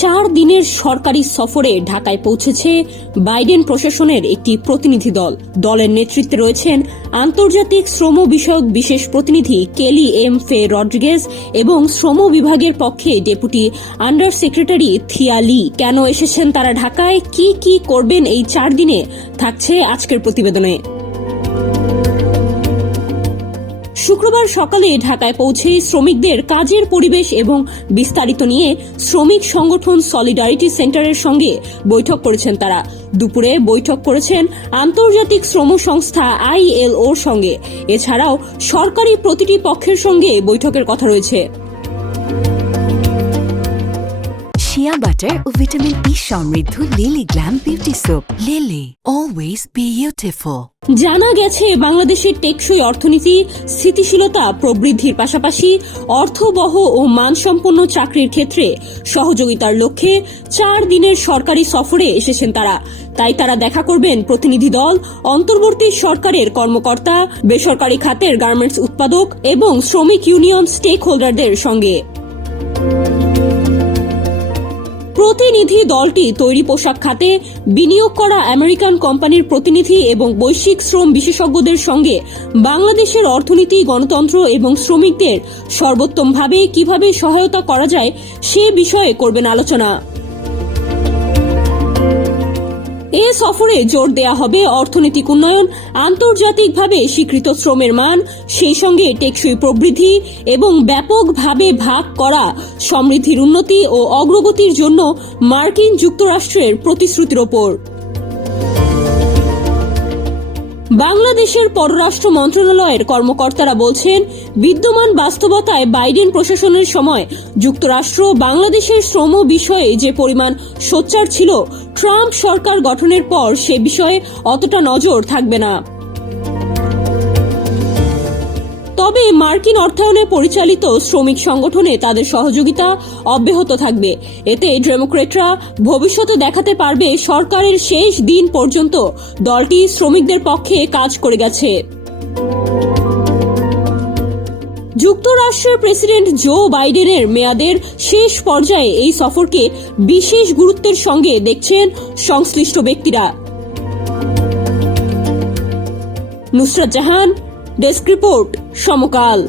4 দিনের সরকারি সফরে ঢাকায় পৌঁছেছে বাইডেন প্রশাসনের একটি প্রতিনিধি দল। দলের নেতৃত্বে রয়েছেন আন্তর্জাতিক শ্রম বিষয়ক বিশেষ প্রতিনিধি কেলি এম ফে রড্রিগেজ এবং শ্রম বিভাগের পক্ষে ডেপুটি আন্ডার সেক্রেটারি থিয়া লি। কেন এসেছেন তারা ঢাকায়, কি কি করবেন এই 4 দিনে, থাকছে আজকের প্রতিবেদনে। শুক্রবার সকালে ঢাকায় পৌঁছে শ্রমিকদের কাজের পরিবেশ এবং বিস্তারিত নিয়ে শ্রমিক সংগঠন সলিডারিটি সেন্টারের সঙ্গে বৈঠক করেছেন তারা। দুপুরে বৈঠক করেছেন আন্তর্জাতিক শ্রম সংস্থা ILOর সঙ্গে। এছাড়াও সরকারি প্রতিটি পক্ষের সঙ্গে বৈঠকের কথা রয়েছে। শিয়া বাটার ও ভিটামিন ই সমৃদ্ধ lily glam beauty soap. Lily, always beautiful. জানা গেছে, বাংলাদেশের টেকসই অর্থনীতি, স্থিতিশীলতা প্রবৃদ্ধির পাশাপাশি অর্থবহ ও মানসম্পন্ন চাকরির ক্ষেত্রে সহযোগিতার লক্ষ্যে 4 দিনের সরকারি সফরে এসেছেন তারা। তাই তারা দেখা করবেন প্রতিনিধি দল, অন্তর্বর্তী সরকারের কর্মকর্তা, বেসরকারি খাতের গার্মেন্টস উৎপাদক এবং শ্রমিক ইউনিয়ন স্টেক হোল্ডারদের সঙ্গে। প্রতিনিধি দলটি তৈরি পোশাক খাতে বিনিয়োগ করা আমেরিকান কোম্পানির প্রতিনিধি এবং বৈশ্বিক শ্রম বিশেষজ্ঞদের সঙ্গে বাংলাদেশের অর্থনীতি, গণতন্ত্র এবং শ্রমিকদের সর্বোত্তমভাবে কিভাবে সহায়তা করা যায় সে বিষয়ে করবেন আলোচনা। এ সফরে জোর দেয়া হবে অর্থনৈতিক উন্নয়ন, আন্তর্জাতিকভাবে স্বীকৃত শ্রমের মান, সেই সঙ্গে টেকসই প্রবৃদ্ধি এবং ব্যাপকভাবে ভাগ করা সমৃদ্ধির উন্নতি ও অগ্রগতির জন্য মার্কিন যুক্তরাষ্ট্রের প্রতিশ্রুতির ওপর। বাংলাদেশের পররাষ্ট্র মন্ত্রণালয়ের কর্মকর্তারা বলছেন, বিদ্যমান বাস্তবতায় বাইডেন প্রশাসনের সময় যুক্তরাষ্ট্র বাংলাদেশের শ্রম বিষয়ে যে পরিমাণ সোচ্চার ছিল, ট্রাম্প সরকার গঠনের পর সে বিষয়ে অতটা নজর থাকবে না। তবে মার্কিন অর্থায়নে পরিচালিত শ্রমিক সংগঠনে তাদের সহযোগিতা অব্যাহত থাকবে। এতে ডেমোক্রেটরা ভবিষ্যতে দেখাতে পারবে সরকারের শেষ দিন পর্যন্ত দলটি শ্রমিকদের পক্ষে কাজ করে গেছে। যুক্তরাষ্ট্রের প্রেসিডেন্ট জো বাইডেনের মেয়াদের শেষ পর্যায়ে এই সফরকে বিশেষ গুরুত্বের সঙ্গে দেখছেন সংশ্লিষ্ট ব্যক্তিরা। নুসরাত জাহান, ডেস্ক রিপোর্ট, সমকাল।